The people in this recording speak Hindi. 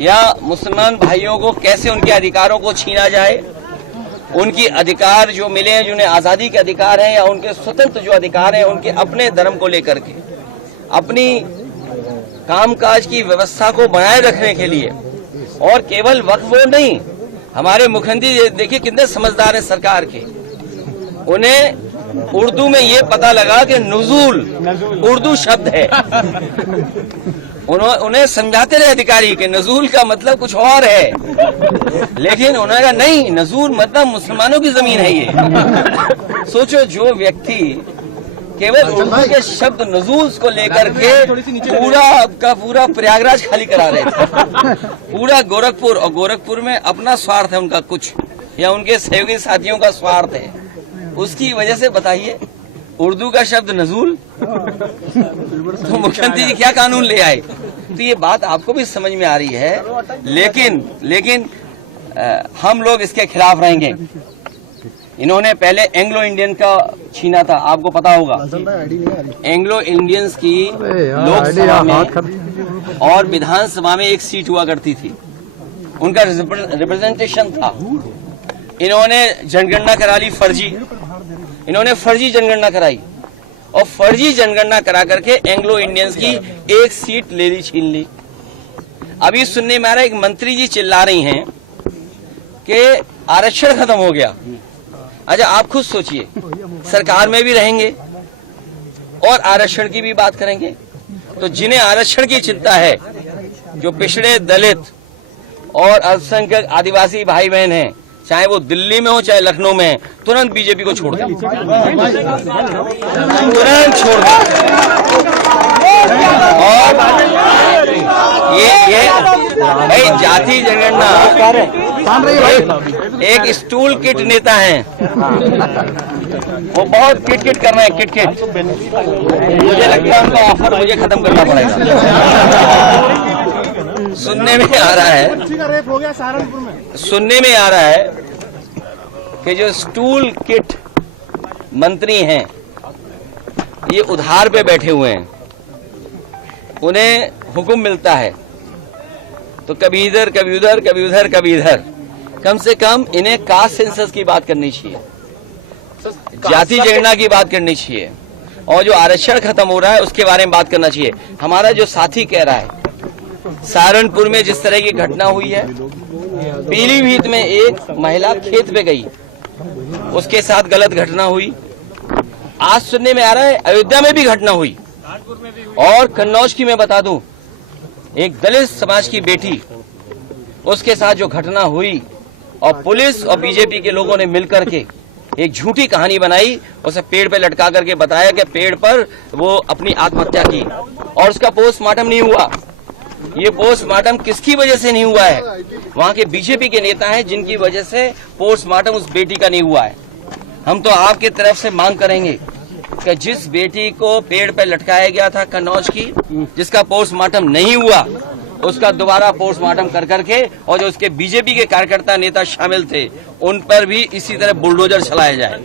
या मुसलमान भाइयों को कैसे उनके अधिकारों को छीना जाए, उनकी अधिकार जो मिले हैं, जिन्हें आज़ादी के अधिकार हैं या उनके स्वतंत्र जो अधिकार हैं, उनके अपने धर्म को लेकर के अपनी कामकाज की व्यवस्था को बनाए रखने के लिए। और केवल वक्फ बोर्ड नहीं, हमारे मुख्यमंत्री देखिए कितने समझदार हैं सरकार के, उन्हें उर्दू में ये पता लगा कि नुज़ूल उर्दू शब्द है। उन्हें समझाते रहे अधिकारी कि नज़ूल का मतलब कुछ और है, लेकिन उन्होंने कहा नहीं, नज़ूल मतलब मुसलमानों की जमीन है ये। सोचो, जो व्यक्ति केवल उर्दू के शब्द नज़ूल को लेकर के पूरा का पूरा प्रयागराज खाली करा रहे थे, पूरा गोरखपुर, और गोरखपुर में अपना स्वार्थ है उनका कुछ, या उनके सहयोगी साथियों का स्वार्थ है, उसकी वजह से बताइए उर्दू का शब्द नज़ूल, तो मुख्यमंत्री जी क्या कानून ले आए। तो ये बात आपको भी समझ में आ रही है, लेकिन हम लोग इसके खिलाफ रहेंगे। इन्होंने पहले एंग्लो इंडियन का छीना था, आपको पता होगा। एंग्लो इंडियंस की लोकसभा में और विधानसभा में एक सीट हुआ करती थी, उनका रिप्रेजेंटेशन था। इन्होंने जनगणना करा ली फर्जी, इन्होंने फर्जी जनगणना कराई, और फर्जी जनगणना करा करके एंग्लो इंडियंस की एक सीट ले ली, छीन ली। अभी सुनने में आ रहा है, एक मंत्री जी चिल्ला रही हैं कि आरक्षण खत्म हो गया। अच्छा, आप खुद सोचिए, सरकार में भी रहेंगे और आरक्षण की भी बात करेंगे, तो जिन्हें आरक्षण की चिंता है, जो पिछड़े दलित और अल्पसंख्यक आदिवासी भाई बहन हैं, चाहे वो दिल्ली में हो चाहे लखनऊ में, तुरंत बीजेपी को छोड़ दें, तुरंत छोड़ दें। और ये भाई जाति जनगणना एक स्टूल किट नेता हैं, वो बहुत किट कर रहे हैं, किट। मुझे लगता है उनका ऑफर मुझे खत्म करना पड़ेगा। सुनने में आ रहा है कि जो स्टूल किट मंत्री हैं, ये उधार पे बैठे हुए हैं, उन्हें हुक्म मिलता है तो कभी इधर कभी उधर, कभी उधर कभी इधर। कम से कम इन्हें कास्ट सेंसस की बात करनी चाहिए, जाति जनगणना की बात करनी चाहिए, और जो आरक्षण खत्म हो रहा है उसके बारे में बात करना चाहिए। हमारा जो साथी कह रहा है, सहारनपुर में जिस तरह की घटना हुई है, पीलीभीत में एक महिला खेत पे गई, उसके साथ गलत घटना हुई। आज सुनने में आ रहा है अयोध्या में भी घटना हुई, और कन्नौज की मैं बता दूं, एक दलित समाज की बेटी, उसके साथ जो घटना हुई, और पुलिस और बीजेपी के लोगों ने मिलकर के एक झूठी कहानी बनाई, उसे पेड़ पे लटका करके बताया कि पेड़ पर वो अपनी आत्महत्या की, और उसका पोस्टमार्टम नहीं हुआ। ये पोस्टमार्टम किसकी वजह से नहीं हुआ है? वहाँ के बीजेपी के नेता हैं जिनकी वजह से पोस्टमार्टम उस बेटी का नहीं हुआ है। हम तो आपके तरफ से मांग करेंगे कि जिस बेटी को पेड़ पर लटकाया गया था कन्नौज की, जिसका पोस्टमार्टम नहीं हुआ, उसका दोबारा पोस्टमार्टम कर करके, और जो उसके बीजेपी के कार्यकर्ता नेता शामिल थे, उन पर भी इसी तरह बुलडोजर चलाया जाए।